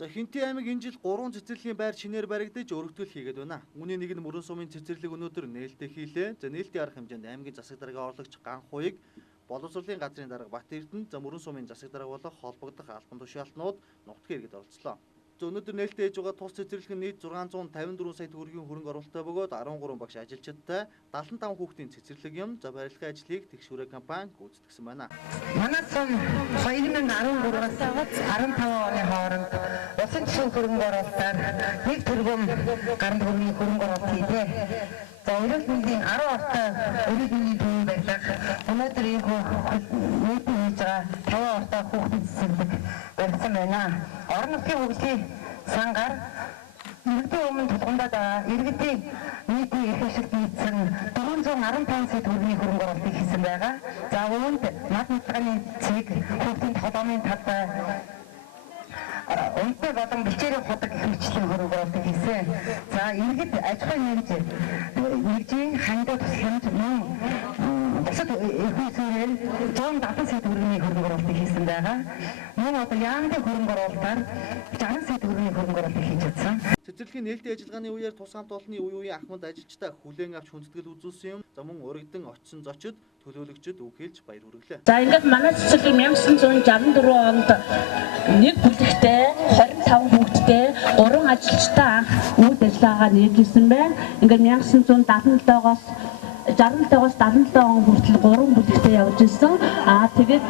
За Хинтээ аймаг энэ жил 3 цэцэрлэгийн байр шинээр баригдаж өргөтгөл хийгээд байна. Үүний нэг нь Мөрөн сумын цэцэрлэг өнөөдөр нээлттэй хийлээ. За нээлтийн арга хэмжээнд аймгийн засаг даргын орлогч Ганхуйг боловсролын газрын дарга Бат Эрдэнэ, за Мөрөн сумын засаг дарга болох холбогдох албан тушаалтнууд нутгийн иргэд оролцлоо. За өнөөдөр нээлттэй хийж байгаа тус цэцэрлэг нь нийт 654 сая төгрөгийн хөрөнгө оруулалттай бөгөөд 13 багш ажилчидтай 75 хүүхдийн цэцэрлэг юм. За барилгын ажлыг тэгшүүрээ компани гүйцэтгэсэн байна. Манай сум 2013-аас 15 оны хооронд усан жишээ хөрөнгө оруулалтаар 1 тэрбум гаруй төгрөгийн хөрөнгө оруулалт хийлээ. За өрөөл мэндийн 10 ортой өрөөл мэндийн төвийн барилга өнөөдөр ийм нийт хийж байгаа 50 ортой хүүхдийн цэцэрлэг барьсан байна. Орон нутгийн хөгжлийн сангаар иргэдийн өмнө тулгамдаад байгаа иргэдийн нийтийн эрх ашигт нийцсэн 415 сая төгрөгийн хөрөнгө оруулалтыг хийсэн байгаа. За үүнд над нутгийн цэг хүүхдийн толгойн талбай үнэтэй болон бичээрийн худаг гэх мэтчлийн хөрөнгө оруулалтыг хийсэн. За иргэд аж ахуйн нэгжийн хандаа тусламж мөн бусад эрхний суурьээр 170 сая төгрөгийн хөрөнгө оруулалтыг хийсэн байгаа. Мөн одоо яамдын хөрөнгө оруулалтаар 60 сая төгрөгийн хөрөнгө оруулалтыг хийж чадсан. Цэцэрлэгийн нээлттэй ажиллагааны үеэр тус хамт олонны үеийн ахмад ажилчдаа хүлээн авч хүндэтгэл үзүүлсэн юм. За мөн урагдан очсон зочид төлөөлөгчд үг хэлж баяр хүргэлээ. За ингээд манай цэцэрлэг 1964 онд нэг бүлэгтэй 25 хүүхэдтэй 3 ажилчтай анх үйл ажиллагаагаа нээлттэйсэн байна. Ингээд 1977-оос 77 он хүртэл 3 бүлэгтэй явж ирсэн. Тэгээд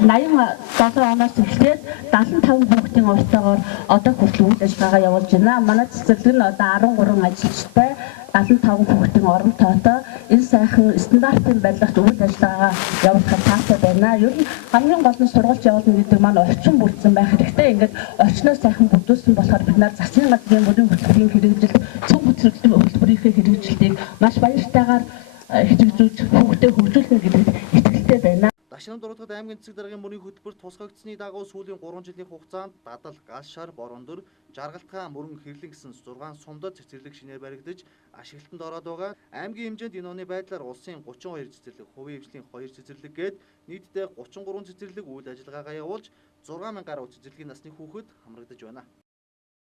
87 оноос эхлээд 75 хүүхдийн ортойгоор одоо хүртэл үйл ажиллагаагаа явуулж байна. Манай цэцэрлэг нь одоо 13 ажилчтай 75 хүүхдийн орон тоотой энэ сайхан стандартын барилгад үйл ажиллагаагаа явуулахад таатай байна. Ер нь хамгийн гол нь сургууль явуулна гэдэг маань орчин бүрдсэн байх хэрэгтэй. Ингээд орчноо сайхан бүрдүүлсэн болохоор бид нар засгийн газрын мөрийн хөтөлбөрийн хэрэгжилт, цөм хөтөлбөрийнхээ хэрэгжилтийг маш баяртайгаар хэрэгжүүлж хүүхдэд хөгжүүлнэ гэдэгт итгэлтэй байна. Дашнам дуртагт аймгийн засаг даргын мөрийн хөтөлбөр тусгагдсны дагуу сүүлийн 3 жилийн хугацаанд Дадал, Гал шар, Борон дөр, Жаргалтгаан, Мөрөн хэрлэн гэсэн 6 сумдад цэцэрлэг шинээр баригдаж ашиглалтанд ороод байгаа. Аймгийн хэмжээнд энэ оны байдлаар улсын 32 цэцэрлэг, хувийн хвшлийн 2 цэцэрлэг гээд нийтдээ 33 цэцэрлэг үйл ажиллагаагаа явуулж 6000 гаруй цэцэрлэгийн насны хүүхэд хамрагдаж байна.